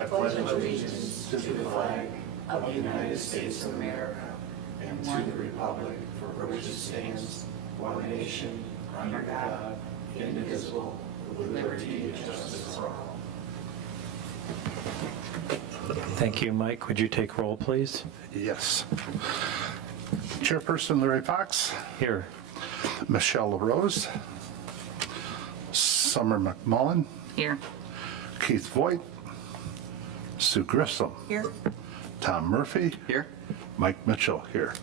I pledge allegiance to the flag of the United States of America and to the republic for which it stands, one nation, under God, indivisible, with liberty and justice for all. Thank you, Mike. Would you take roll, please? Yes. Chairperson Larry Fox, Here. Michelle LaRose, Summer McMullen, Here. Keith Voigt, Sue Grissom, Here. Tom Murphy, Here? Mike Mitchell here.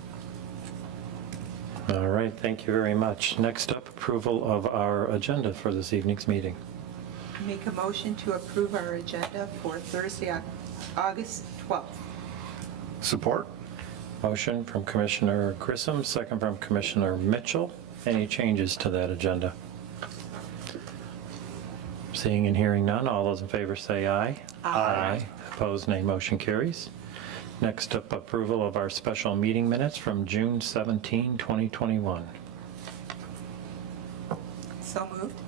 All right, thank you very much. Next up, approval of our agenda for this evening's meeting. Make a motion to approve our agenda for Thursday, August 12th. Support? Motion from Commissioner Grissom, second from Commissioner Mitchell. Any changes to that agenda? Seeing and hearing none, all those in favor say aye. Aye. Opposed, nay. Motion carries. Next up, approval of our special meeting minutes from June 17, 2021. So moved.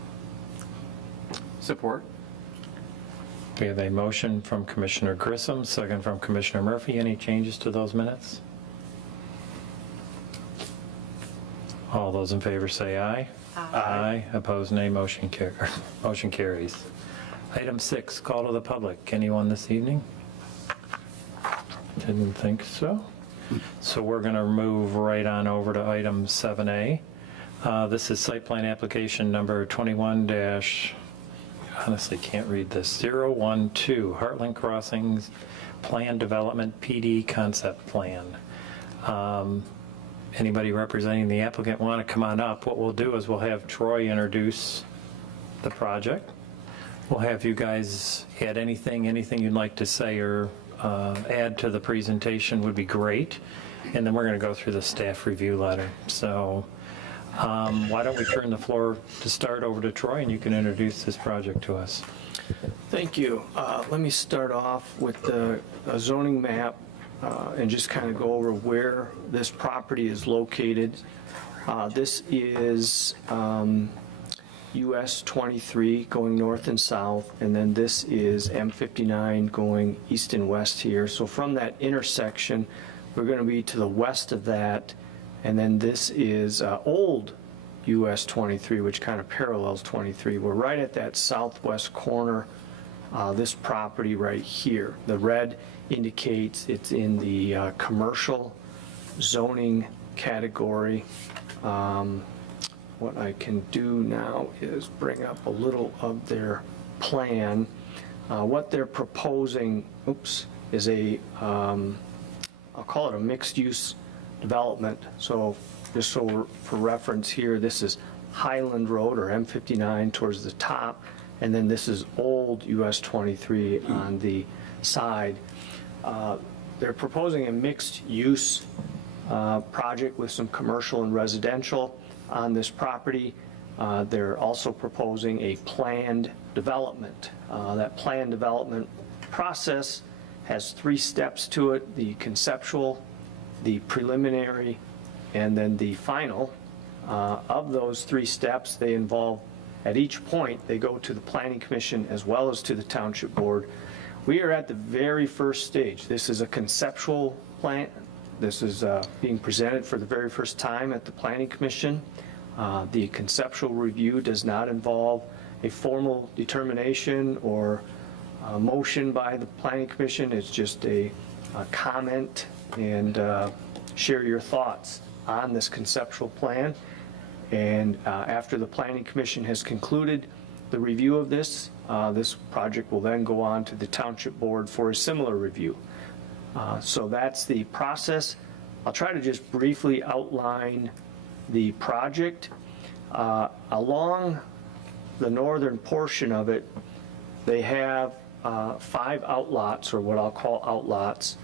Support? We have a motion from Commissioner Grissom, second from Commissioner Murphy. Any changes to those minutes? All those in favor say aye. Aye. Opposed, nay. Motion carries. Item 6, call to the public. Anyone this evening? Didn't think so. So we're going to move right on over to item 7A. This is site plan application number 21 honestly can't read this, 012 Heartland Crossings Plan Development PD Concept Plan. Anybody representing the applicant want to come on up? What we'll do is we'll have Troy introduce the project. We'll have you guys add anything you'd like to say or add to the presentation would be great. And then we're going to go through the staff review letter. So why don't we turn the floor to start over to Troy and you can introduce this project to us. Thank you. Let me start off with the zoning map and just kind of go over where this property is located. This is US 23 going north and south, and then this is M59 going east and west here. So from that intersection, we're going to be to the west of that, and then this is old US 23, which kind of parallels 23. We're right at that southwest corner, this property right here. The red indicates it's in the commercial zoning category. What I can do now is bring up a little of their plan. What they're proposing, is a, I'll call it a mixed-use development. So just so for reference here, this is Highland Road or M59 towards the top, and then this is old US 23 on the side. They're proposing a mixed-use project with some commercial and residential on this property. They're also proposing a planned development. That planned development process has 3 steps to it: the conceptual, the preliminary, and then the final. Of those 3 steps, they involve, at each point, they go to the Planning Commission as well as to the Township Board. We are at the very first stage. This is a conceptual plan. This is being presented for the very first time at the Planning Commission. The conceptual review does not involve a formal determination or a motion by the Planning Commission. It's just a comment and share your thoughts on this conceptual plan. And after the Planning Commission has concluded the review of this, this project will then go on to the Township Board for a similar review. So that's the process. I'll try to just briefly outline the project. Along the northern portion of it, they have 5 outlots, or what I'll call outlots,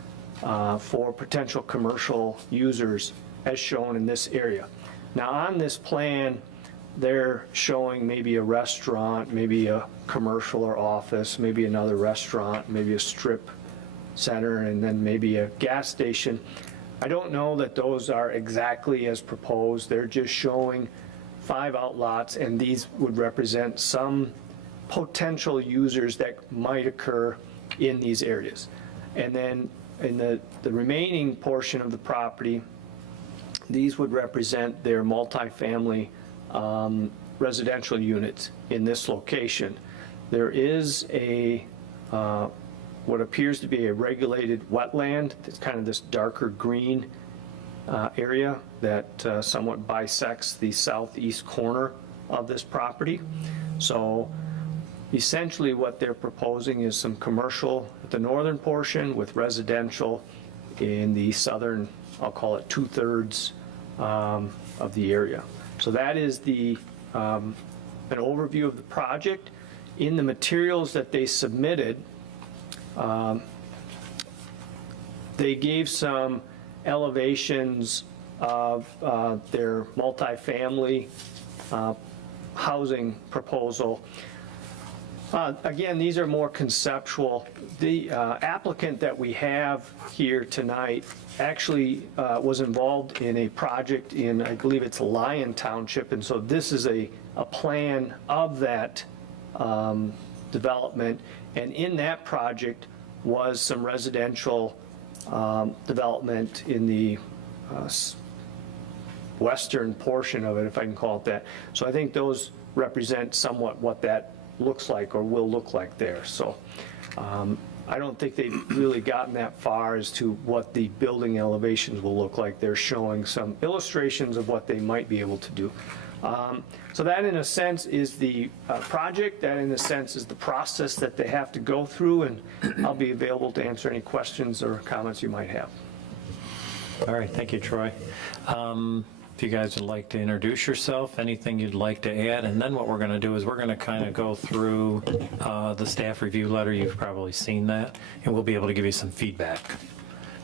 for potential commercial users as shown in this area. Now on this plan, they're showing maybe a restaurant, maybe a commercial or office, maybe another restaurant, maybe a strip center, and then maybe a gas station. I don't know that those are exactly as proposed. They're just showing 5 outlots, and these would represent some potential users that might occur in these areas. And then in the remaining portion of the property, these would represent their multifamily residential units in this location. There is a, what appears to be a regulated wetland. It's kind of this darker green area that somewhat bisects the southeast corner of this property. So essentially what they're proposing is some commercial at the northern portion with residential in the southern, I'll call it 2/3 of the area. So that is the an overview of the project. In the materials that they submitted, they gave some elevations of their multifamily housing proposal. Again, these are more conceptual. The applicant that we have here tonight actually was involved in a project in, I believe it's Lyon Township, and so this is a plan of that development. And in that project was some residential development in the western portion of it, if I can call it that. So I think those represent somewhat what that looks like or will look like there. So I don't think they've really gotten that far as to what the building elevations will look like. They're showing some illustrations of what they might be able to do. So that in a sense is the project, that in a sense is the process that they have to go through, and I'll be available to answer any questions or comments you might have. All right, thank you, Troy. If you guys would like to introduce yourself, anything you'd like to add, and then what we're going to do is we're going to kind of go through the staff review letter. You've probably seen that, and we'll be able to give you some feedback.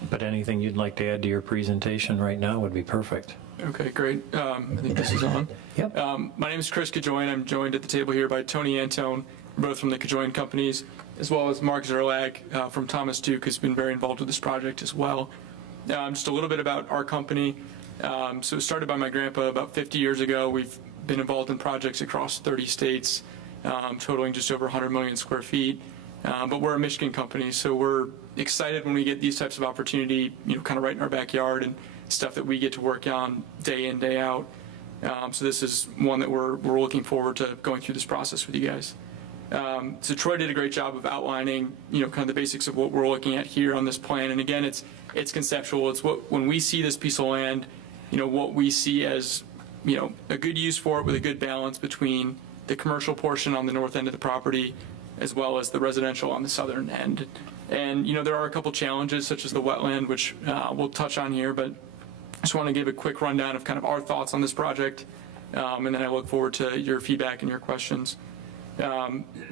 But anything you'd like to add to your presentation right now would be perfect. Okay, great. I think this is on. Yep. My name is Chris Cajoin. I'm joined at the table here by Tony Antone, both from the Cajoin companies, as well as Mark Zerlag from Thomas Duke, who's been very involved with this project as well. Just a little bit about our company. So it started by my grandpa about 50 years ago. We've been involved in projects across 30 states, totaling just over 100 million square feet. But we're a Michigan company, so we're excited when we get these types of opportunity, kind of right in our backyard and stuff that we get to work on day in, day out. So this is one that we're looking forward to going through this process with you guys. So Troy did a great job of outlining, kind of the basics of what we're looking at here on this plan. And again, it's conceptual. It's when we see this piece of land, what we see as, a good use for it with a good balance between the commercial portion on the north end of the property as well as the residential on the southern end. And, there are a couple challenges such as the wetland, which we'll touch on here, but I just want to give a quick rundown of kind of our thoughts on this project. And then I look forward to your feedback and your questions.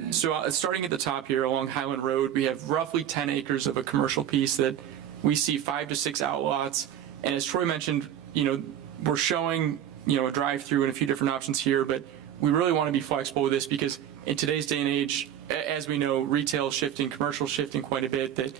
So starting at the top here along Highland Road, we have roughly 10 acres of a commercial piece that we see 5 to 6 outlots. And as Troy mentioned, we're showing, a drive-through and a few different options here, but we really want to be flexible with this because in today's day and age, as we know, retail shifting, commercial shifting quite a bit, that,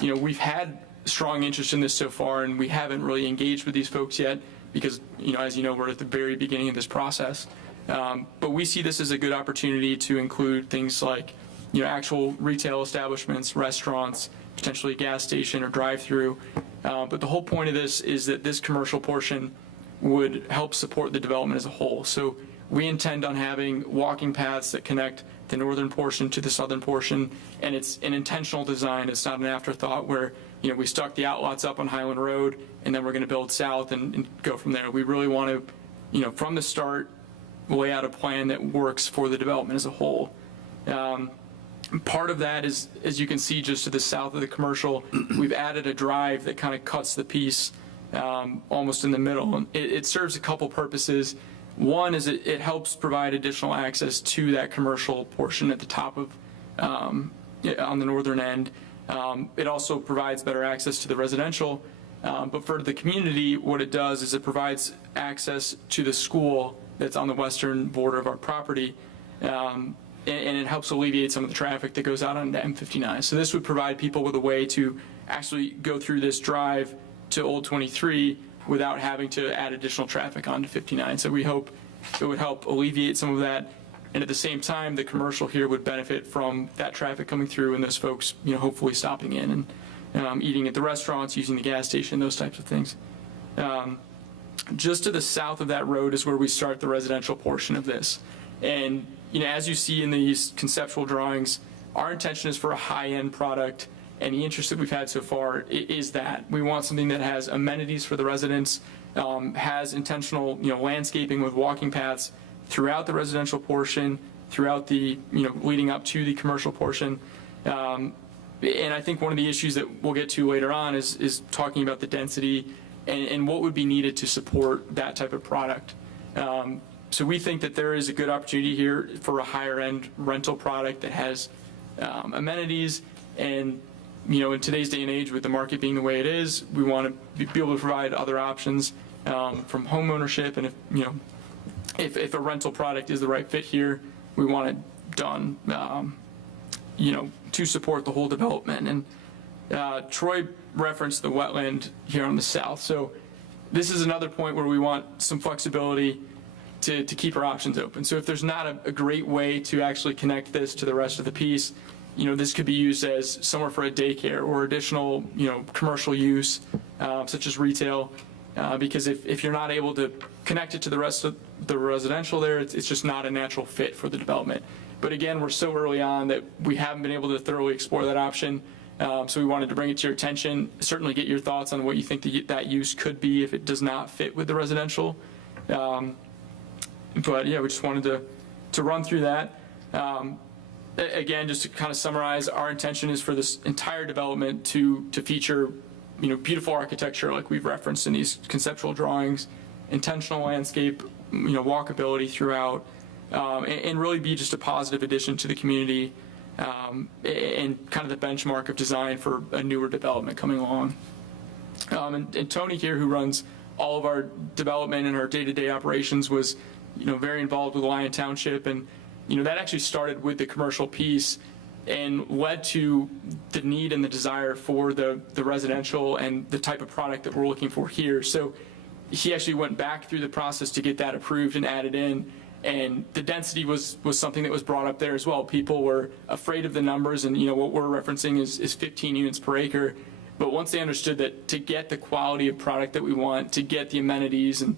we've had strong interest in this so far and we haven't really engaged with these folks yet because, as you know, we're at the very beginning of this process. But we see this as a good opportunity to include things like, actual retail establishments, restaurants, potentially a gas station or drive-through. But the whole point of this is that this commercial portion would help support the development as a whole. So we intend on having walking paths that connect the northern portion to the southern portion, and it's an intentional design. It's not an afterthought where, we stuck the outlots up on Highland Road and then we're going to build south and go from there. We really want to, from the start, lay out a plan that works for the development as a whole. Part of that is, as you can see just to the south of the commercial, we've added a drive that kind of cuts the piece almost in the middle. And it serves a couple purposes. One is it helps provide additional access to that commercial portion at the top of, on the northern end. It also provides better access to the residential. But for the community, what it does is it provides access to the school that's on the western border of our property. And it helps alleviate some of the traffic that goes out on M59. So this would provide people with a way to actually go through this drive to Old 23 without having to add additional traffic onto 59. So we hope it would help alleviate some of that. And at the same time, the commercial here would benefit from that traffic coming through and those folks, hopefully stopping in and eating at the restaurants, using the gas station, those types of things. Just to the south of that road is where we start the residential portion of this. And, as you see in these conceptual drawings, our intention is for a high-end product, and the interest that we've had so far is that. We want something that has amenities for the residents, has intentional, landscaping with walking paths throughout the residential portion, throughout the, leading up to the commercial portion. And I think one of the issues that we'll get to later on is talking about the density and what would be needed to support that type of product. So we think that there is a good opportunity here for a higher end rental product that has amenities. And, in today's day and age, with the market being the way it is, we want to be able to provide other options from home ownership. And if a rental product is the right fit here, we want it done, to support the whole development. And Troy referenced the wetland here on the south. So this is another point where we want some flexibility to keep our options open. So if there's not a great way to actually connect this to the rest of the piece, this could be used as somewhere for a daycare or additional, commercial use, such as retail. Because if you're not able to connect it to the rest of the residential there, it's just not a natural fit for the development. But again, we're so early on that we haven't been able to thoroughly explore that option. So we wanted to bring it to your attention, certainly get your thoughts on what you think that use could be if it does not fit with the residential. But yeah, we just wanted to run through that. Again, just to kind of summarize, our intention is for this entire development to feature, beautiful architecture like we've referenced in these conceptual drawings, intentional landscape, walkability throughout, and really be just a positive addition to the community, and kind of the benchmark of design for a newer development coming along. And Tony here, who runs all of our development and our day-to-day operations, was, very involved with Lyon Township, and that actually started with the commercial piece and led to the need and the desire for the residential and the type of product that we're looking for here. So he actually went back through the process to get that approved and added in. And the density was something that was brought up there as well. People were afraid of the numbers, and what we're referencing is 15 units per acre. But once they understood that to get the quality of product that we want, to get the amenities and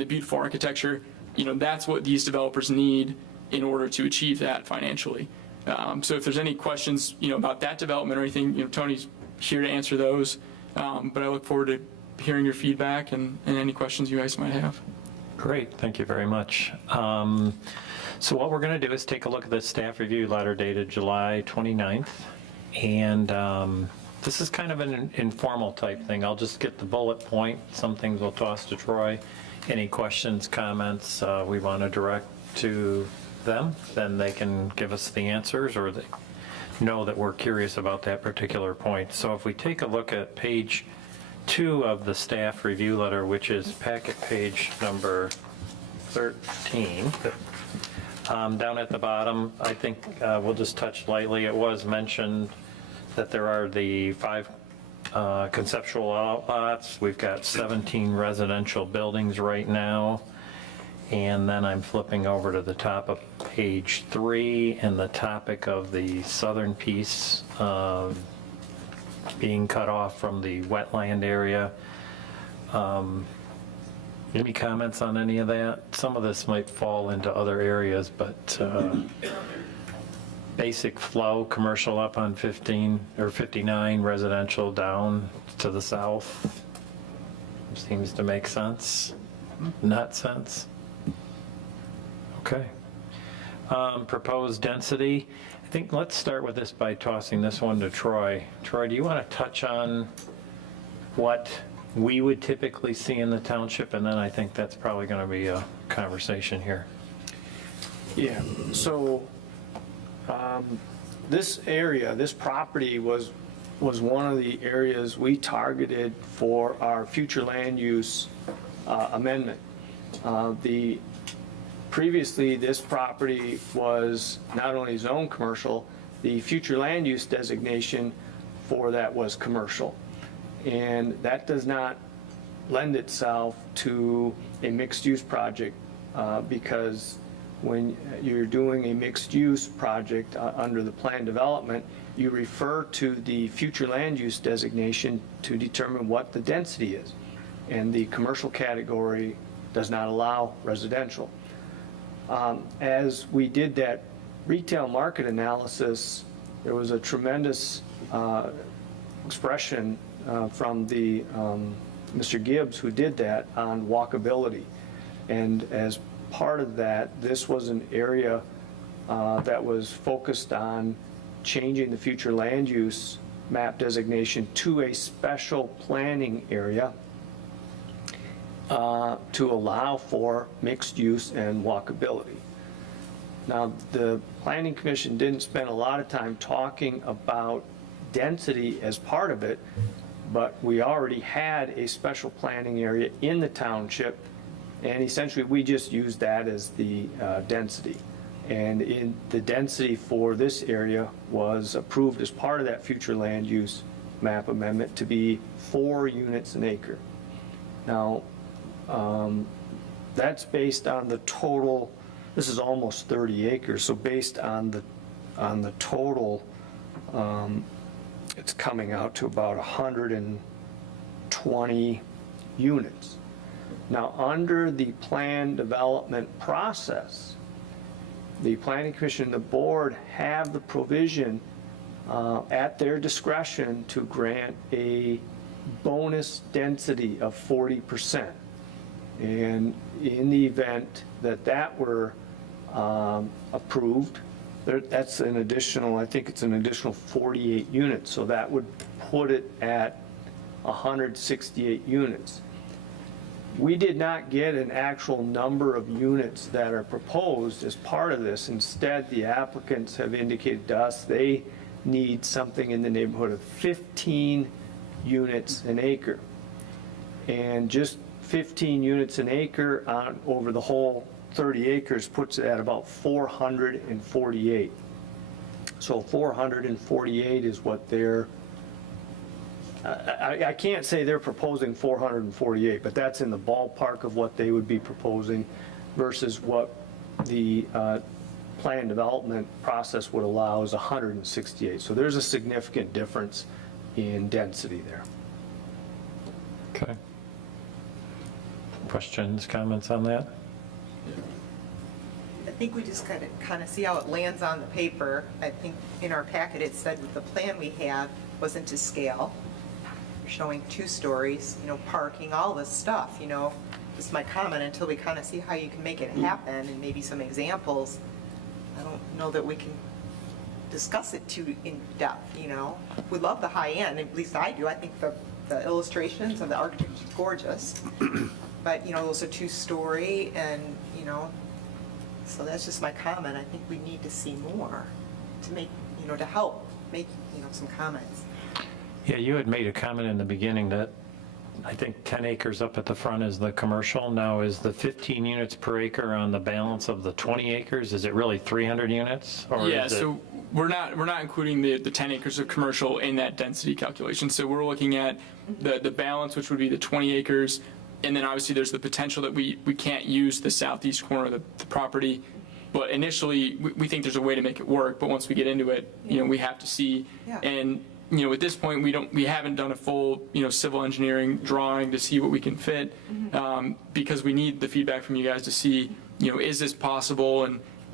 the beautiful architecture, that's what these developers need in order to achieve that financially. So if there's any questions, about that development or anything, Tony's here to answer those. But I look forward to hearing your feedback and any questions you guys might have. Great, thank you very much. So what we're going to do is take a look at the staff review letter dated July 29th. And this is kind of an informal type thing. I'll just get the bullet point. Some things we'll toss to Troy. Any questions, comments we want to direct to them, then they can give us the answers, or they know that we're curious about that particular point. So if we take a look at page 2 of the staff review letter, which is packet page number 13, down at the bottom, I think we'll just touch lightly. It was mentioned that there are the 5 conceptual outlots. We've got 17 residential buildings right now. And then I'm flipping over to the top of page 3 and the topic of the southern piece being cut off from the wetland area. Any comments on any of that? Some of this might fall into other areas, but basic flow, commercial up on 15 or 59, residential down to the south. Seems to make sense. Not sense. Okay. Proposed density. I think let's start with this by tossing this one to Troy. Troy, do you want to touch on what we would typically see in the township? And then I think that's probably going to be a conversation here. Yeah, so this area, this property was one of the areas we targeted for our future land use amendment. Previously, this property was not only zoned commercial, the future land use designation for that was commercial. And that does not lend itself to a mixed-use project because when you're doing a mixed-use project under the plan development, you refer to the future land use designation to determine what the density is. And the commercial category does not allow residential. As we did that retail market analysis, there was a tremendous expression from the Mr. Gibbs, who did that, on walkability. And as part of that, this was an area that was focused on changing the future land use map designation to a special planning area to allow for mixed use and walkability. Now, the Planning Commission didn't spend a lot of time talking about density as part of it, but we already had a special planning area in the township, and essentially we just used that as the density. And the density for this area was approved as part of that future land use map amendment to be 4 units an acre. Now, that's based on the total, this is almost 30 acres, so based on the total, it's coming out to about 120 units. Now, under the plan development process, the Planning Commission and the board have the provision at their discretion to grant a bonus density of 40%. And in the event that that were approved, that's an additional, I think it's an additional 48 units. So that would put it at 168 units. We did not get an actual number of units that are proposed as part of this. Instead, the applicants have indicated to us they need something in the neighborhood of 15 units an acre. And just 15 units an acre over the whole 30 acres puts it at about 448. So 448 is what they're, I can't say they're proposing 448, but that's in the ballpark of what they would be proposing versus what the plan development process would allow is 168. So there's a significant difference in density there. Okay. Questions, comments on that? I think we just kind of see how it lands on the paper. I think in our packet it said that the plan we had wasn't to scale, showing 2 stories, parking, all this stuff, Just my comment, until we kind of see how you can make it happen and maybe some examples, I don't know that we can discuss it too in depth, We love the high end, at least I do. I think the illustrations of the architecture is gorgeous. But, those are 2-story and, so that's just my comment. I think we need to see more to make, to help make, some comments. Yeah, you had made a comment in the beginning that I think 10 acres up at the front is the commercial. Now, is the 15 units per acre on the balance of the 20 acres? Is it really 300 units? Or Yeah, is it... so we're not including the 10 acres of commercial in that density calculation. So we're looking at the balance, which would be the 20 acres. And then obviously there's the potential that we can't use the southeast corner of the property. But initially, we think there's a way to make it work. But once we get into it, we have to see. Yeah. And, at this point, we haven't done a full, civil engineering drawing to see what we can fit, because we need the feedback from you guys to see, is this possible,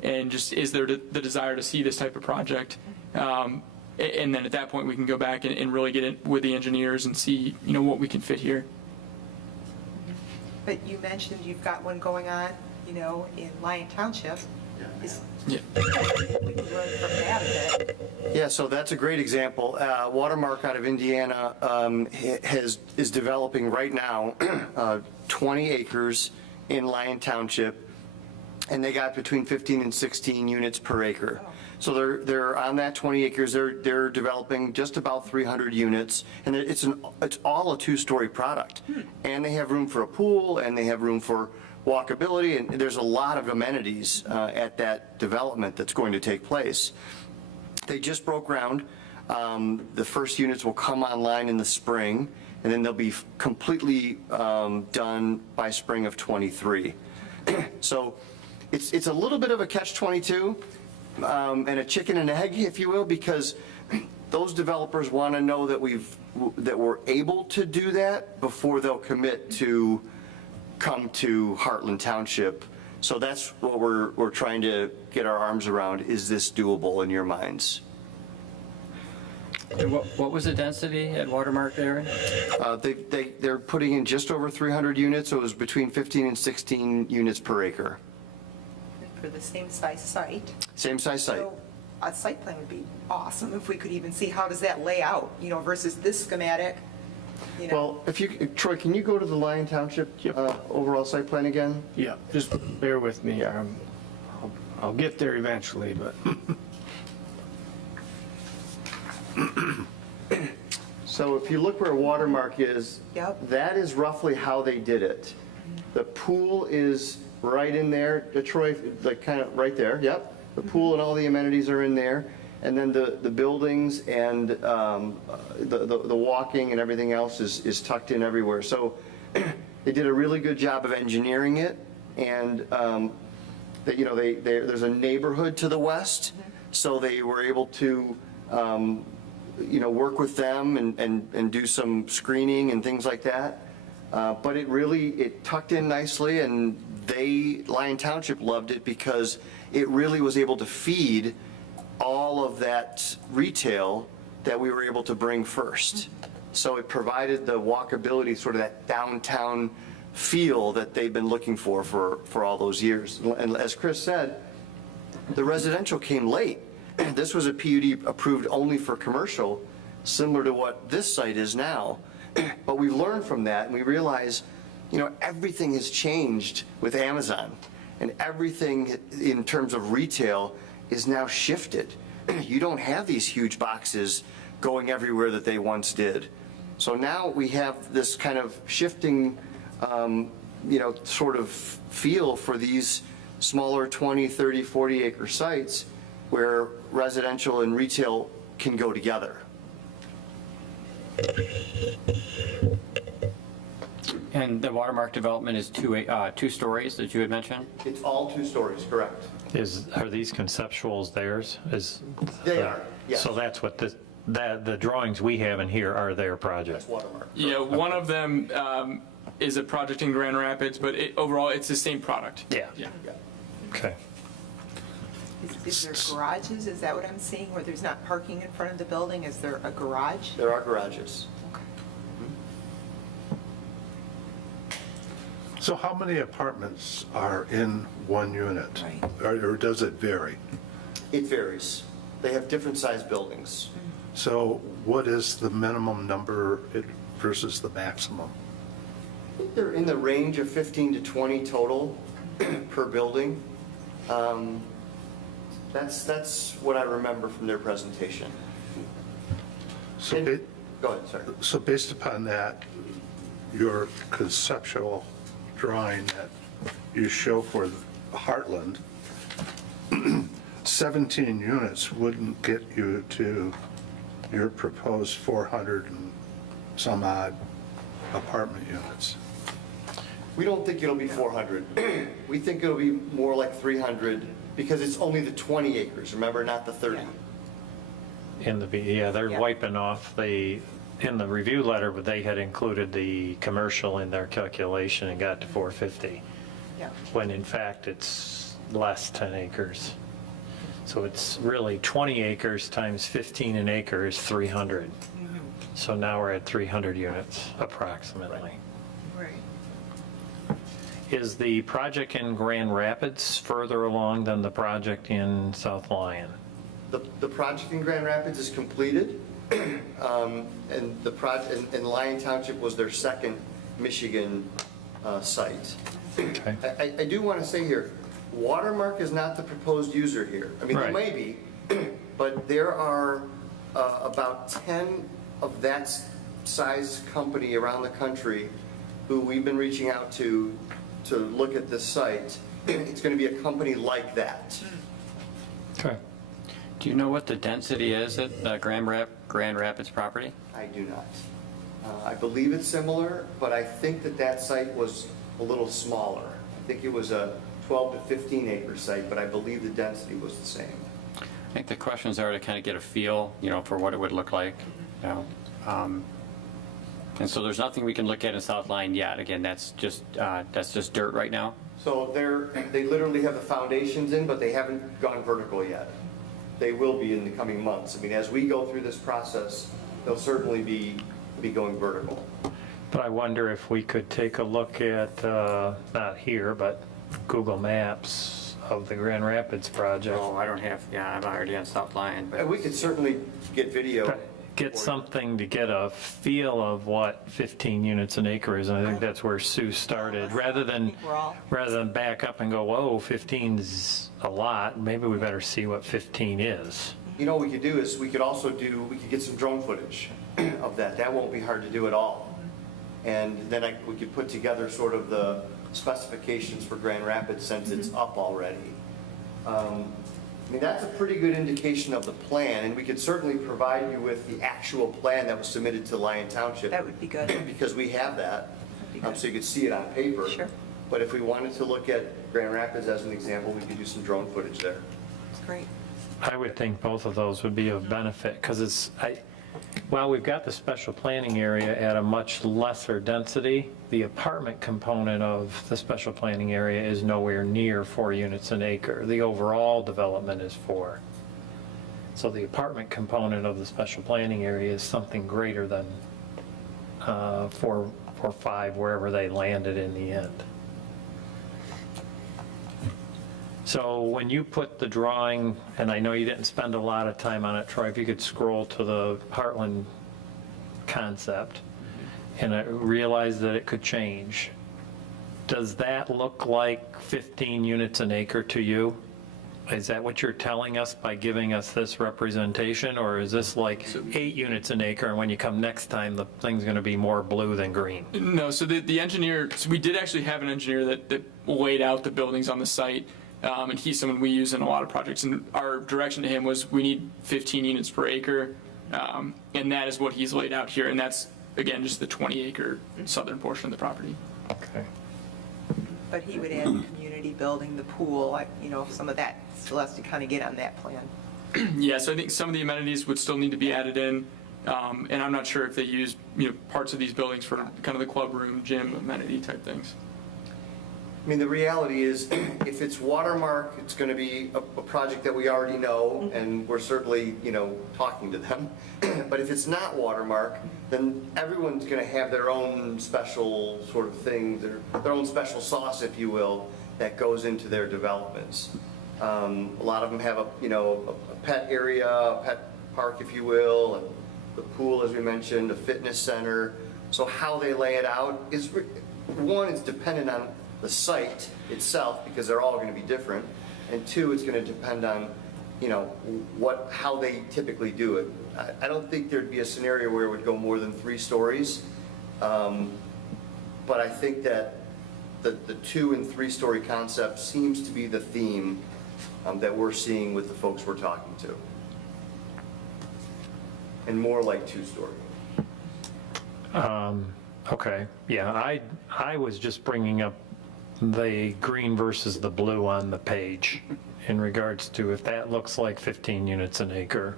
and just is there the desire to see this type of project. And then at that point, we can go back and really get in with the engineers and see, what we can fit here. But you mentioned you've got one going on, in Lyon Township. Yeah. We can learn from that a bit. Yeah, so that's a great example. Watermark out of Indiana is developing right now 20 acres in Lyon Township, and they got between 15 and 16 units per acre. So they're on that 20 acres. They're developing just about 300 units, and it's all a 2-story product. And they have room for a pool, and they have room for walkability, and there's a lot of amenities at that development that's going to take place. They just broke ground. The first units will come online in the spring, and then they'll be completely done by spring of '23. So it's a little bit of a catch-22 and a chicken and egg, if you will, because those developers want to know that we're able to do that before they'll commit to come to Heartland Township. So that's what we're trying to get our arms around. Is this doable in your minds? And what was the density at Watermark there? They're putting in just over 300 units, so it was between 15 and 16 units per acre. For the same size site. Same size site. So a site plan would be awesome if we could even see how does that lay out, versus this schematic, Well, Troy, can you go to the Lyon Township overall site plan again? Yeah, just bear with me. I'll get there eventually, but. So if you look where Watermark is, Yep. that is roughly how they did it. The pool is right in there, Troy, like kind of right there, yep. The pool and all the amenities are in there. And then the buildings and the walking and everything else is tucked in everywhere. So they did a really good job of engineering it. And, there's a neighborhood to the west. So they were able to, work with them and do some screening and things like that. But it tucked in nicely, and Lyon Township loved it because it really was able to feed all of that retail that we were able to bring first. So it provided the walkability, sort of that downtown feel that they've been looking for all those years. And as Chris said, the residential came late. This was a PUD approved only for commercial, similar to what this site is now. But we learned from that, and we realized, everything has changed with Amazon, and everything in terms of retail is now shifted. You don't have these huge boxes going everywhere that they once did. So now we have this kind of shifting, sort of feel for these smaller 20, 30, 40 acre sites where residential and retail can go together. And the Watermark development is two stories that you had mentioned? It's all 2 stories, correct? Are these conceptuals theirs? They are, yes. So that's what the drawings we have in here are their project. That's Watermark. Yeah, one of them is a project in Grand Rapids, but overall, it's the same product. Yeah. Yeah. Okay. is there garages? Is that what I'm seeing, where there's not parking in front of the building? Is there a garage? There are garages. Okay. So how many apartments are in one unit? Right. Or does it vary? It varies. They have different sized buildings. So what is the minimum number versus the maximum? I think they're in the range of 15 to 20 total per building. That's what I remember from their presentation. So, Go ahead, sorry. so based upon that, your conceptual drawing that you show for Heartland, 17 units wouldn't get you to your proposed 400 and some odd apartment units. We don't think it'll be 400. We think it'll be more like 300 because it's only the 20 acres, remember, not the 30. They're Yeah. wiping off in the review letter, but they had included the commercial in their calculation and got to 450, Yeah. when in fact it's less 10 acres. So it's really 20 acres times 15 an acre is 300. So now we're at 300 units approximately. Right. Is the project in Grand Rapids further along than the project in South Lyon? The project in Grand Rapids is completed, and the project in Lyon Township was their second Michigan site. Okay. I do want to say here, Watermark is not the proposed user here. I mean, they Right. may be, but there are about 10 of that size company around the country who we've been reaching out to look at this site. It's going to be a company like that. Okay. Do you know what the density is at Grand Rapids property? I do not. I believe it's similar, but I think that site was a little smaller. I think it was a 12 to 15 acre site, but I believe the density was the same. I think the questions are to kind of get a feel, for what it would look like, And so there's nothing we can look at in South Line yet. Again, that's just dirt right now. So they literally have the foundations in, but they haven't gone vertical yet. They will be in the coming months. I mean, as we go through this process, they'll certainly be going vertical. But I wonder if we could take a look at, not here, but Google Maps of the Grand Rapids project. Oh, I don't have, I'm already on South Line, but. And we could certainly get video. Get something to get a feel of what 15 units an acre is, and I think that's where Sue started. Rather than back up and go, whoa, 15's a lot, maybe we better see what 15 is. What we could do is we could get some drone footage of that. That won't be hard to do at all. And then we could put together sort of the specifications for Grand Rapids since it's up already. That's a pretty good indication of the plan, and we could certainly provide you with the actual plan that was submitted to Lyon Township. That would be good. Because we have that, be good. so you could see it on paper. Sure. But if we wanted to look at Grand Rapids as an example, we could do some drone footage there. That's great. I would think both of those would be of benefit, because while we've got the special planning area at a much lesser density, the apartment component of the special planning area is nowhere near 4 units an acre. The overall development is 4. So the apartment component of the special planning area is something greater than 4 or 5, wherever they landed in the end. So when you put the drawing, and I know you didn't spend a lot of time on it, Troy, if you could scroll to the Heartland concept, and I realize that it could change. Does that look like 15 units an acre to you? Is that what you're telling us by giving us this representation, or is this like 8 units an acre, and when you come next time, the thing's going to be more blue than green? No, so the engineer, so we did actually have an engineer that laid out the buildings on the site. And he's someone we use in a lot of projects, and our direction to him was we need 15 units per acre, and that is what he's laid out here, and that's, again, just the 20-acre southern portion of the property. Okay. But he would add the community building, the pool, some of that still has to kind of get on that plan. Yeah, so I think some of the amenities would still need to be added in, and I'm not sure if they use parts of these buildings for kind of the club room, gym, amenity type things. The reality is, if it's Watermark, it's going to be a project that we already know, and we're certainly, talking to them. But if it's not Watermark, then everyone's going to have their own special sort of thing, their own special sauce, if you will, that goes into their developments. A lot of them have a pet area, a pet park, if you will, and the pool, as we mentioned, a fitness center. So how they lay it out is, one, it's dependent on the site itself, because they're all going to be different, and 2, it's going to depend on, how they typically do it. I don't think there'd be a scenario where it would go more than 3 stories, but I think that the 2- and 3-story concept seems to be the theme that we're seeing with the folks we're talking to, and more like 2-story. Okay, yeah, I was just bringing up the green versus the blue on the page in regards to if that looks like 15 units an acre,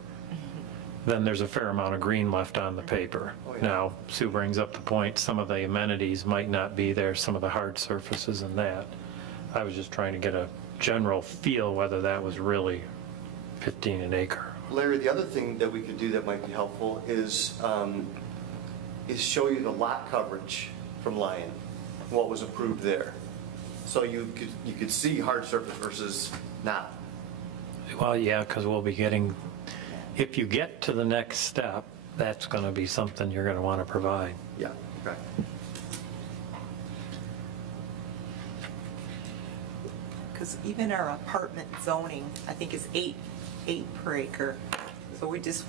then there's a fair amount of green left on the paper. Oh, yeah. Now, Sue brings up the point, some of the amenities might not be there, some of the hard surfaces and that. I was just trying to get a general feel whether that was really 15 an acre. Larry, the other thing that we could do that might be helpful is show you the lot coverage from Lyon, what was approved there. So you could see hard surface versus not. Well, yeah, because we'll be getting, if you get to the next step, that's going to be something you're going to want to provide. Yeah, okay. Because even our apartment zoning, I think, is 8 per acre. So we just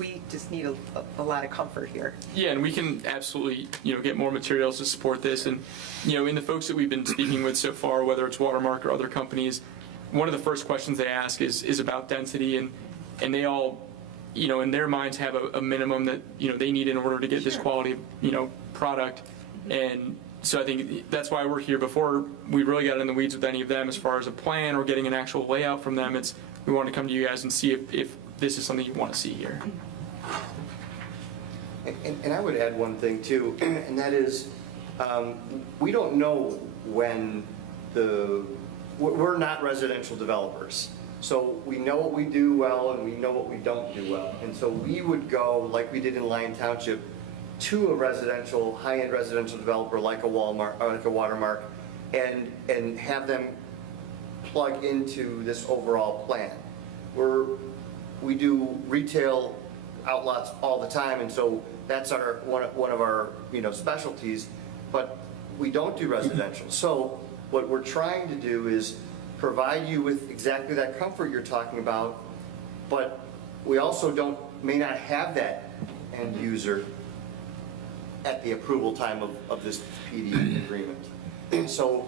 need a lot of comfort here. Yeah, and we can absolutely, get more materials to support this. And, in the folks that we've been speaking with so far, whether it's Watermark or other companies, one of the first questions they ask is about density, and they all, in their minds have a minimum that, they need in order to get this quality, product. And So I think that's why we're here. Before we really got in the weeds with any of them as far as a plan or getting an actual layout from them, we want to come to you guys and see if this is something you want to see here. And I would add one thing too, and that is, we don't know when we're not residential developers. So we know what we do well and we know what we don't do well. And so we would go, like we did in Lyon Township, to a residential, high-end residential developer like a Walmart, or like a Watermark, and have them plug into this overall plan. We do retail outlets all the time, and so that's one of our specialties, but we don't do residential. So what we're trying to do is provide you with exactly that comfort you're talking about, but we also may not have that end user at the approval time of this PD agreement. So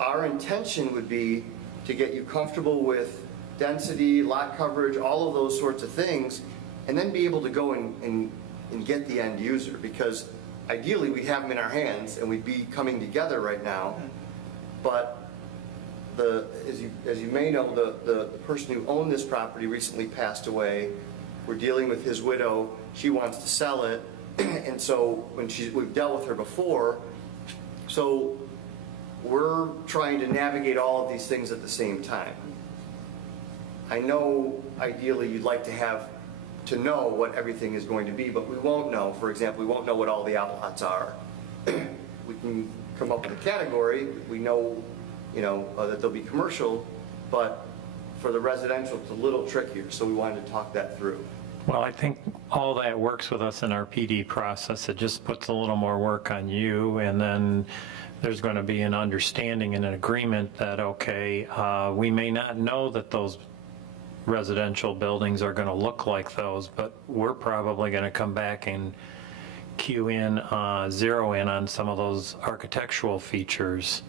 our intention would be to get you comfortable with density, lot coverage, all of those sorts of things, and then be able to go and get the end user, because ideally we have them in our hands and we'd be coming together right now. But as you may know, the person who owned this property recently passed away. We're dealing with his widow. She wants to sell it, and so we've dealt with her before. So we're trying to navigate all of these things at the same time. I know ideally you'd like to know what everything is going to be, but we won't know. For example, we won't know what all the outlots are. We can come up with a category. We know, that they'll be commercial, but for the residential, it's a little trickier. So we wanted to talk that through. Well, I think all that works with us in our PD process. It just puts a little more work on you, and then there's going to be an understanding and an agreement that, okay, we may not know that those residential buildings are going to look like those, but we're probably going to come back and zero in on some of those architectural features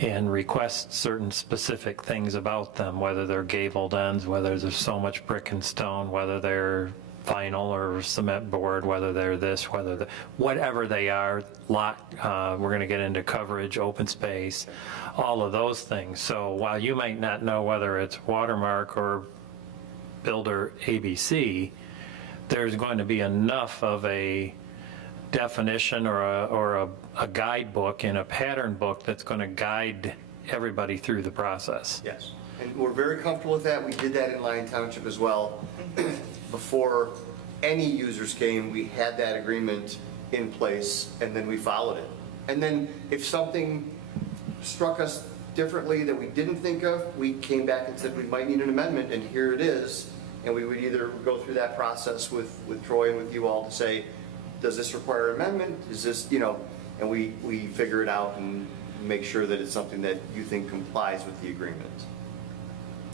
and request certain specific things about them, whether they're gabled ends, whether there's so much brick and stone, whether they're vinyl or cement board, whether they're this, whatever they are, we're going to get into coverage, open space, all of those things. So while you might not know whether it's Watermark or Builder ABC, there's going to be enough of a definition or a guidebook and a pattern book that's going to guide everybody through the process. Yes, and we're very comfortable with that. We did that in Lyon Township as well. Before any users came, we had that agreement in place, and then we followed it. And then if something struck us differently that we didn't think of, we came back and said we might need an amendment, and here it is. And we would either go through that process with Troy and with you all to say, does this require amendment? Is this, and we figure it out and make sure that it's something that you think complies with the agreement.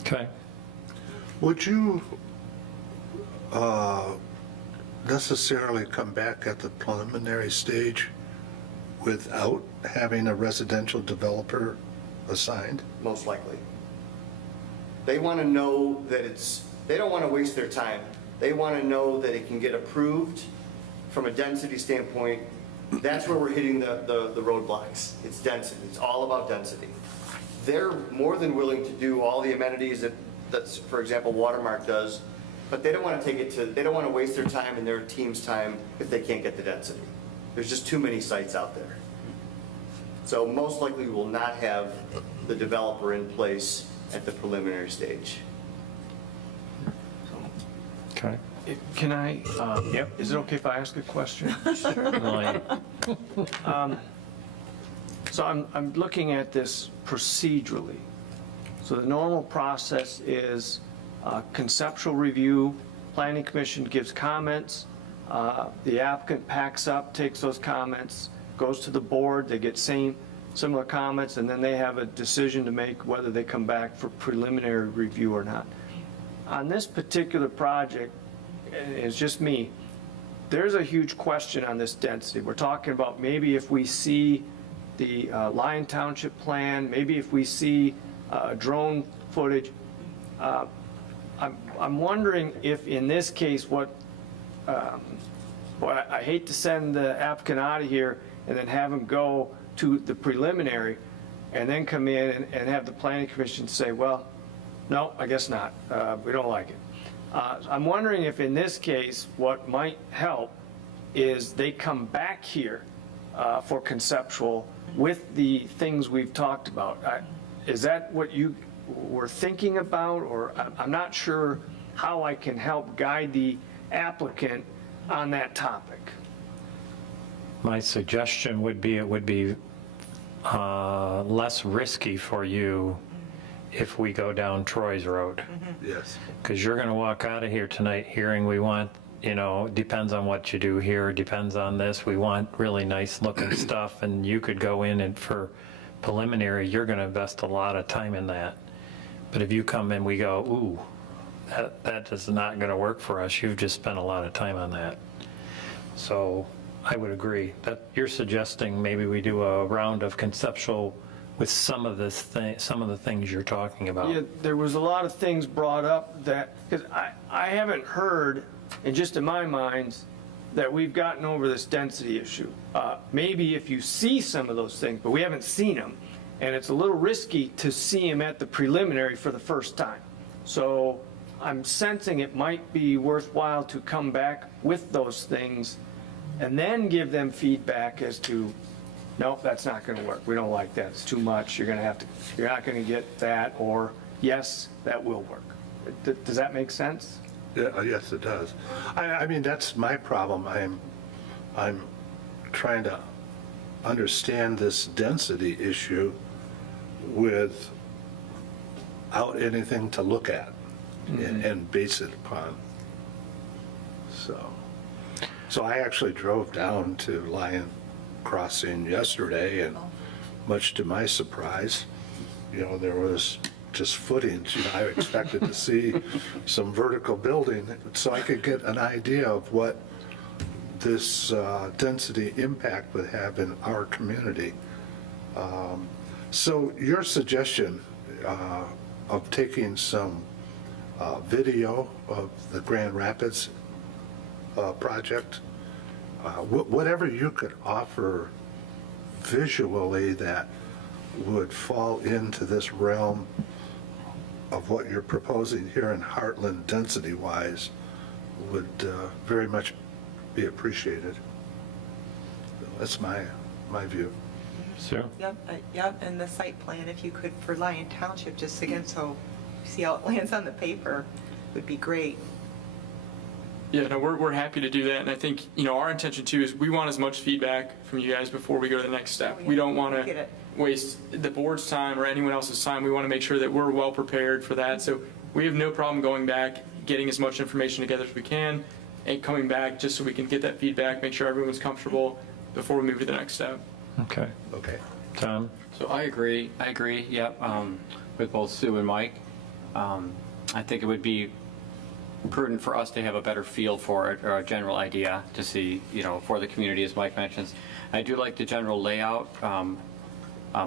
Okay. Would you necessarily come back at the preliminary stage without having a residential developer assigned? Most likely. They want to know that they don't want to waste their time. They want to know that it can get approved from a density standpoint. That's where we're hitting the roadblocks. It's density. It's all about density. They're more than willing to do all the amenities that's, for example, Watermark does, but they don't want to waste their time and their team's time if they can't get the density. There's just too many sites out there. So most likely we will not have the developer in place at the preliminary stage. Okay. Can I, Yep. is it okay if I ask a question? Like, So I'm looking at this procedurally. So the normal process is conceptual review, planning commission gives comments, the applicant packs up, takes those comments, goes to the board, they get similar comments, and then they have a decision to make whether they come back for preliminary review or not. On this particular project, and it's just me, there's a huge question on this density. We're talking about maybe if we see the Lyon Township plan, maybe if we see drone footage. I'm wondering if in this case boy, I hate to send the applicant out of here and then have them go to the preliminary, and then come in and have the planning commission say, well, no, I guess not, we don't like it. I'm wondering if in this case, what might help is they come back here for conceptual with the things we've talked about. Is that what you were thinking about, or I'm not sure how I can help guide the applicant on that topic? My suggestion would be, it would be less risky for you if we go down Troy's road. Yes. Because you're going to walk out of here tonight hearing we want, depends on what you do here, depends on this, we want really nice looking stuff, and you could go in and for preliminary, you're going to invest a lot of time in that. But if you come in, we go, ooh, that is not going to work for us, you've just spent a lot of time on that. So I would agree that you're suggesting maybe we do a round of conceptual with some of the things you're talking about. Yeah, there was a lot of things brought up that, because I haven't heard, and just in my mind, that we've gotten over this density issue. Maybe if you see some of those things, but we haven't seen them, and it's a little risky to see them at the preliminary for the first time. So I'm sensing it might be worthwhile to come back with those things and then give them feedback as to, nope, that's not going to work. We don't like that. It's too much. You're not going to get that, or yes, that will work. Does that make sense? Yeah, yes, it does. I mean, that's my problem. I'm trying to understand this density issue without anything to look at and base it upon. So I actually drove down to Lion Crossing yesterday, and much to my surprise, there was just footings. I expected to see some vertical building so I could get an idea of what this density impact would have in our community. So your suggestion of taking some video of the Grand Rapids project, whatever you could offer visually that would fall into this realm of what you're proposing here in Heartland density-wise would very much be appreciated. That's my view. Sure. Yep, and the site plan, if you could, for Lyon Township, just again, so you see how it lands on the paper, would be great. Yeah, no, we're happy to do that, and I think, our intention too is we want as much feedback from you guys before we go to the next step. We don't want to waste the board's time or anyone else's time. We want to make sure that we're well prepared for that, so we have no problem going back, getting as much information together as we can, and coming back just so we can get that feedback, make sure everyone's comfortable before we move to the next step. Okay. Tom? So I agree, yep, with both Sue and Mike. I think it would be prudent for us to have a better feel for it, or a general idea to see, for the community, as Mike mentions. I do like the general layout,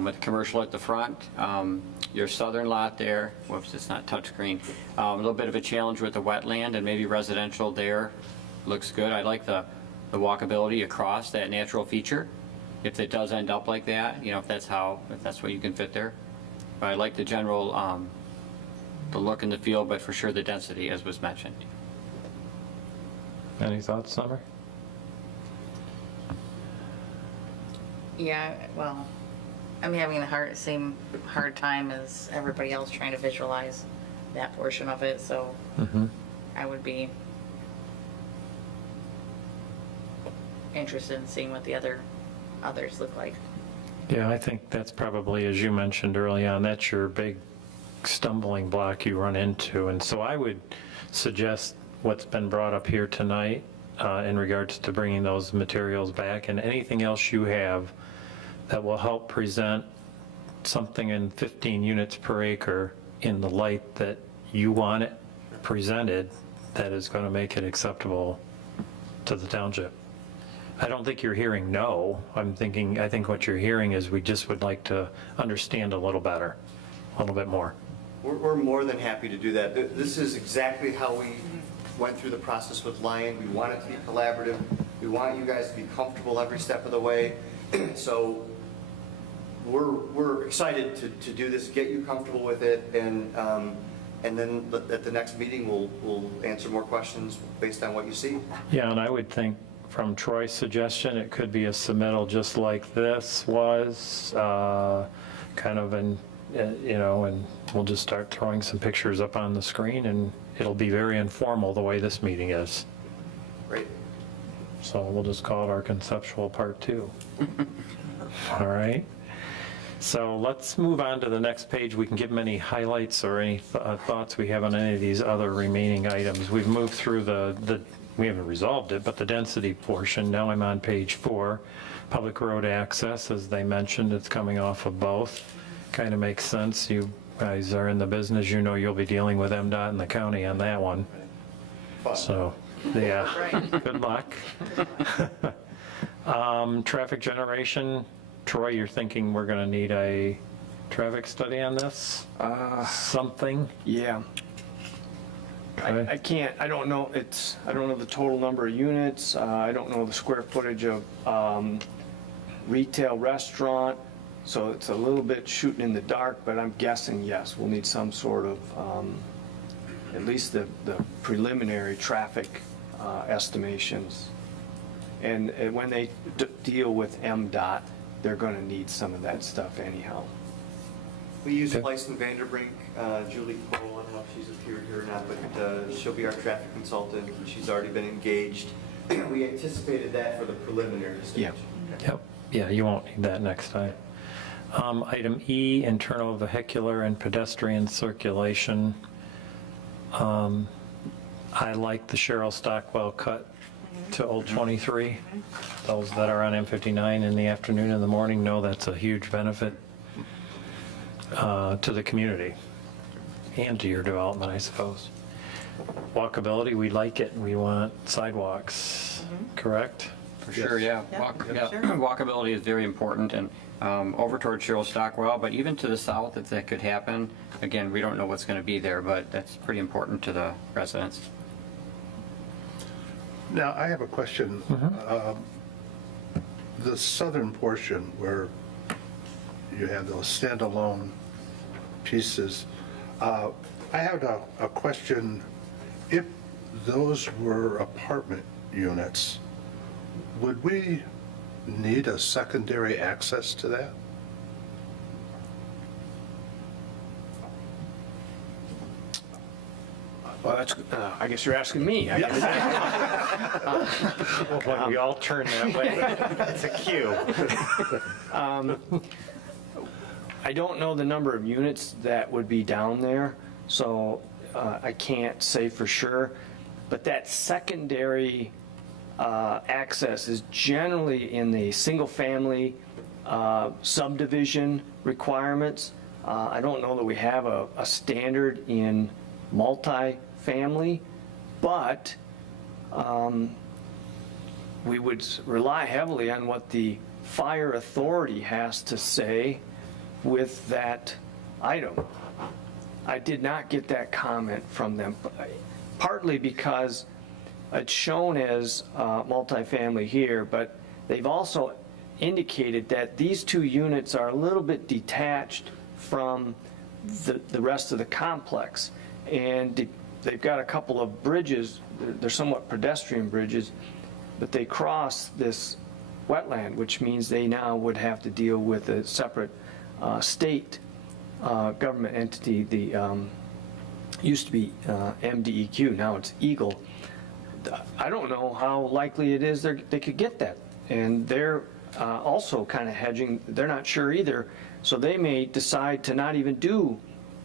with commercial at the front. Your southern lot there, whoops, it's not touchscreen. A little bit of a challenge with the wetland, and maybe residential there looks good. I like the walkability across that natural feature, if it does end up like that, if that's what you can fit there. But I like the general, the look and the feel, but for sure the density, as was mentioned. Any thoughts, Summer? Yeah, well, I'm having the same hard time as everybody else trying to visualize that portion of it, so I would be interested in seeing what the others look like. Yeah, I think that's probably, as you mentioned early on, that's your big stumbling block you run into. And so I would suggest what's been brought up here tonight in regards to bringing those materials back, and anything else you have that will help present something in 15 units per acre in the light that you want it presented, that is going to make it acceptable to the township. I don't think you're hearing no. I think what you're hearing is we just would like to understand a little better, a little bit more. We're more than happy to do that. This is exactly how we went through the process with Lion. We want it to be collaborative. We want you guys to be comfortable every step of the way. So we're excited to do this, get you comfortable with it, and then at the next meeting, we'll answer more questions based on what you see. Yeah, and I would think from Troy's suggestion, it could be a submittal just like this was, kind of and we'll just start throwing some pictures up on the screen, and it'll be very informal the way this meeting is. Great. So we'll just call it our conceptual part 2. All right. So let's move on to the next page. We can give them any highlights or any thoughts we have on any of these other remaining items. We've moved through we haven't resolved it, but the density portion. Now I'm on page 4. Public road access, as they mentioned, it's coming off of both. Kind of makes sense. You guys are in the business, you'll be dealing with MDOT and the county on that one. So, yeah, good luck. Traffic generation, Troy, you're thinking we're going to need a traffic study on this? Something? Yeah. Okay. I don't know the total number of units. I don't know the square footage of retail restaurant. So it's a little bit shooting in the dark, but I'm guessing, yes, we'll need some sort of, at least the preliminary traffic estimations. And when they deal with MDOT, they're going to need some of that stuff anyhow. We use Blyson Vanderbrink, Julie Cole, I don't know if she's appeared here or not, but she'll be our traffic consultant. She's already been engaged. We anticipated that for the preliminary stage. Yeah. Yep. Yeah, you won't need that next time. Item E, internal vehicular and pedestrian circulation. I like the Cheryl Stockwell cut to Old 23. Those that are on M59 in the afternoon and the morning know that's a huge benefit to the community and to your development, I suppose. Walkability, we like it. We want sidewalks, correct? For sure, yeah. Sure. Walkability is very important, and over toward Cheryl Stockwell, but even to the south, if that could happen, again, we don't know what's going to be there, but that's pretty important to the residents. Now, I have a question. The southern portion where you have those standalone pieces, I have a question. If those were apartment units, would we need a secondary access to that? Well, that's, I guess you're asking me. I guess. When we all turn that way, it's a cue. I don't know the number of units that would be down there, so I can't say for sure. But that secondary access is generally in the single-family subdivision requirements. I don't know that we have a standard in multi-family, but we would rely heavily on what the fire authority has to say with that item. I did not get that comment from them, partly because it's shown as multifamily here, but they've also indicated that these two units are a little bit detached from the rest of the complex. And they've got a couple of bridges, they're somewhat pedestrian bridges, but they cross this wetland, which means they now would have to deal with a separate state government entity. The used to be MDEQ, now it's Eagle. I don't know how likely it is they could get that. And they're also kind of hedging, they're not sure either. So they may decide to not even do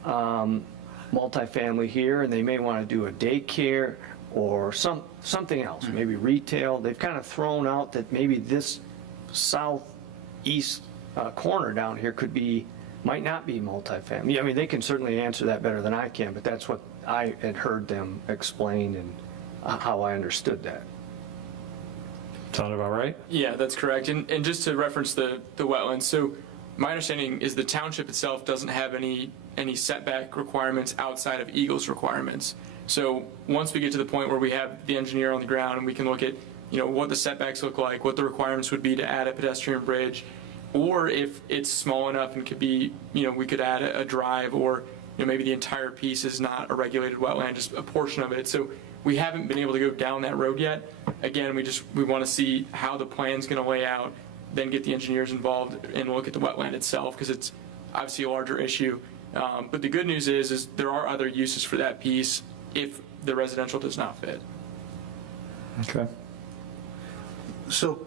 multifamily here, and they may want to do a daycare or something else, maybe retail. They've kind of thrown out that maybe this southeast corner down here might not be multifamily. I mean, they can certainly answer that better than I can, but that's what I had heard them explain and how I understood that. Sound about right? Yeah, that's correct. And just to reference the wetlands, so my understanding is the township itself doesn't have any setback requirements outside of Eagle's requirements. So once we get to the point where we have the engineer on the ground and we can look at what the setbacks look like, what the requirements would be to add a pedestrian bridge, or if it's small enough and could be, we could add a drive, or maybe the entire piece is not a regulated wetland, just a portion of it. So we haven't been able to go down that road yet. Again, we want to see how the plan's going to lay out, then get the engineers involved and look at the wetland itself, because it's obviously a larger issue. But the good news is there are other uses for that piece if the residential does not fit. Okay. So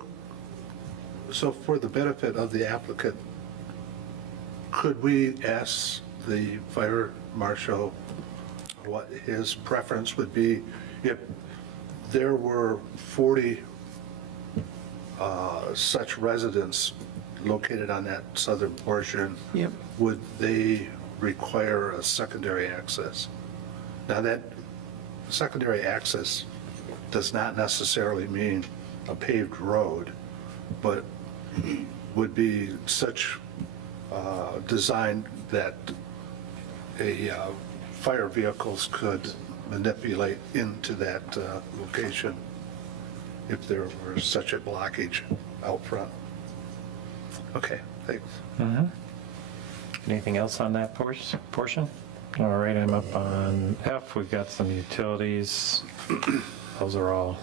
for the benefit of the applicant, could we ask the fire marshal what his preference would be if there were 40 such residents located on that southern portion? Yep. Would they require a secondary access? Now, that secondary access does not necessarily mean a paved road, but would be such designed that fire vehicles could manipulate into that location if there were such a blockage out front. Okay, thanks. Anything else on that portion? All right, I'm up on F. We've got some utilities. Those are all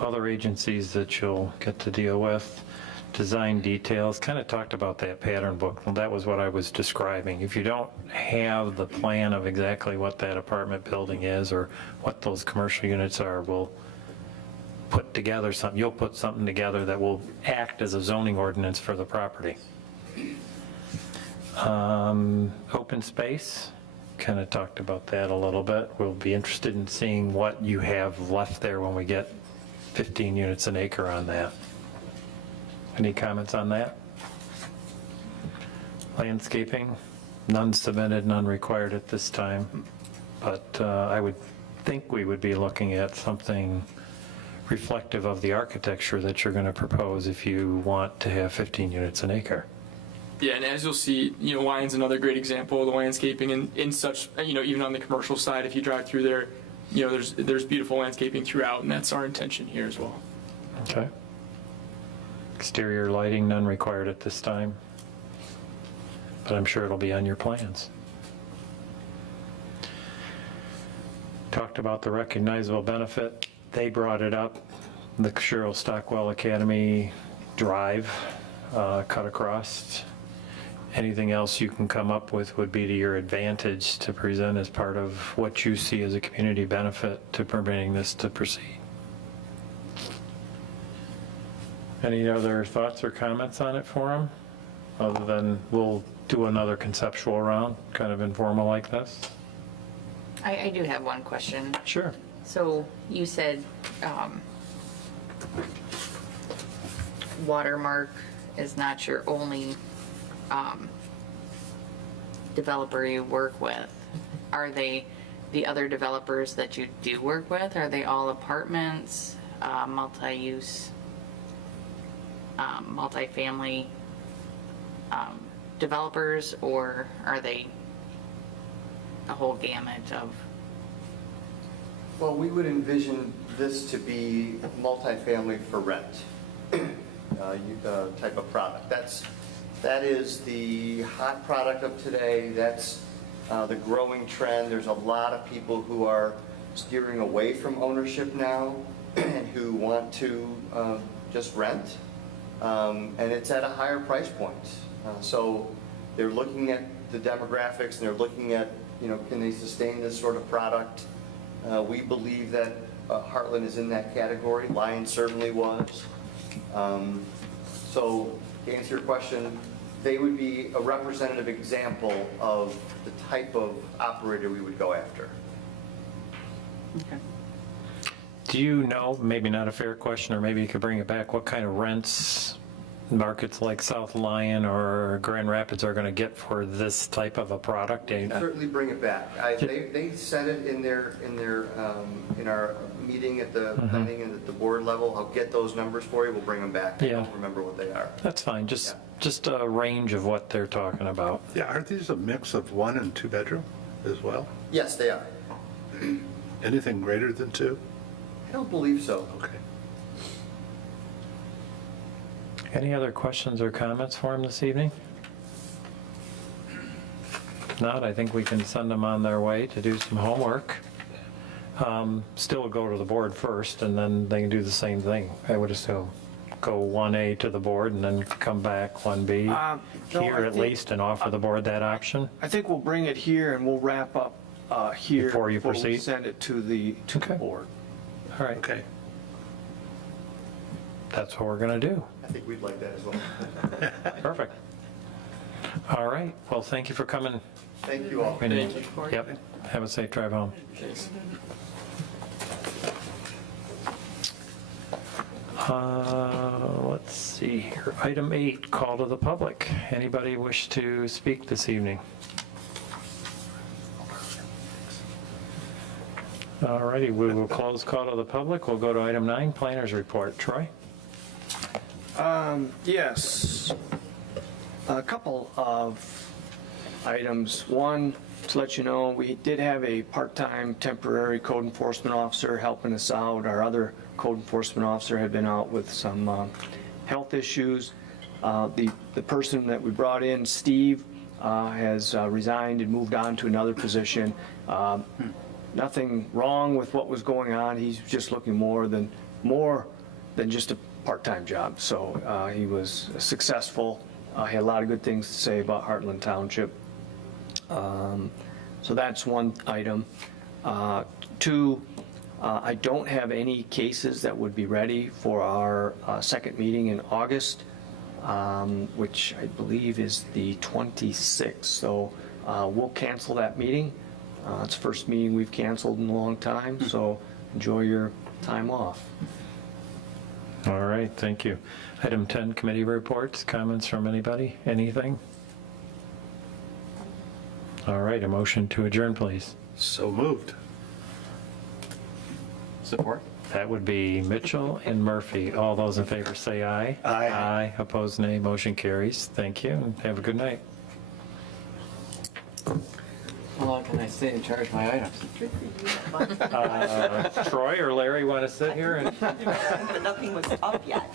other agencies that you'll get to deal with. Design details, kind of talked about that pattern book. Well, that was what I was describing. If you don't have the plan of exactly what that apartment building is or what those commercial units are, we'll put together something, you'll put something together that will act as a zoning ordinance for the property. Open space, kind of talked about that a little bit. We'll be interested in seeing what you have left there when we get 15 units an acre on that. Any comments on that? Landscaping, none submitted, none required at this time, but I would think we would be looking at something reflective of the architecture that you're going to propose if you want to have 15 units an acre. Yeah, and as you'll see, Lyon's another great example of the landscaping, and in such, even on the commercial side, if you drive through there, there's beautiful landscaping throughout, and that's our intention here as well. Okay. Exterior lighting, none required at this time, but I'm sure it'll be on your plans. Talked about the recognizable benefit. They brought it up, the Cheryl Stockwell Academy drive cut across. Anything else you can come up with would be to your advantage to present as part of what you see as a community benefit to permitting this to proceed. Any other thoughts or comments on it for them? Other than we'll do another conceptual round, kind of informal like this? I do have one question. Sure. So you said Watermark is not your only developer you work with. Are they the other developers that you do work with? Are they all apartments, multi-use, multifamily developers, or are they a whole gamut of? Well, we would envision this to be multifamily for rent type of product. That is the hot product of today. That's the growing trend. There's a lot of people who are steering away from ownership now and who want to just rent. And it's at a higher price point. So they're looking at the demographics and they're looking at, can they sustain this sort of product? We believe that Heartland is in that category. Lyon certainly was. So to answer your question, they would be a representative example of the type of operator we would go after. Okay. Do you know, maybe not a fair question, or maybe you could bring it back, what kind of rents markets like South Lyon or Grand Rapids are going to get for this type of a product? Certainly bring it back. They said it in our meeting at the planning and at the board level. I'll get those numbers for you. We'll bring them back. I don't remember what they are. That's fine. Just a range of what they're talking about. Yeah, aren't these a mix of 1 and 2 bedroom as well? Yes, they are. Anything greater than 2? I don't believe so. Okay. Any other questions or comments for him this evening? If not, I think we can send them on their way to do some homework. Still go to the board first, and then they can do the same thing, I would assume. Go 1A to the board and then come back 1B No, here I at think- least and offer the board that option. I think we'll bring it here and we'll wrap up here. Before you we proceed? send it to the Okay. board. All right, Okay. that's what we're going to do. I think we'd like that as well. Perfect. All right, well, thank you for coming. Thank you all. Thank you. Yep, have a safe drive home. Let's see here. Item 8, call to the public. Anybody wish to speak this evening? All righty, we will close call to the public. We'll go to item 9, planners report. Troy? Yes. A couple of items. One, to let you know, we did have a part-time temporary code enforcement officer helping us out. Our other code enforcement officer had been out with some health issues. The person that we brought in, Steve, has resigned and moved on to another position. Nothing wrong with what was going on. He's just looking more than just a part-time job. So he was successful. He had a lot of good things to say about Heartland Township. So that's one item. Two, I don't have any cases that would be ready for our second meeting in August, which I believe is the 26th. So we'll cancel that meeting. It's the first meeting we've canceled in a long time, so enjoy your time off. All right, thank you. Item 10, committee reports, comments from anybody, anything? All right, a motion to adjourn, please. So moved. Support? That would be Mitchell and Murphy. All those in favor say aye. Aye. Aye, opposed nay, motion carries. Thank you, and have a good night. How long can I stay and charge my items? Troy or Larry want to sit here and Nothing was up yet.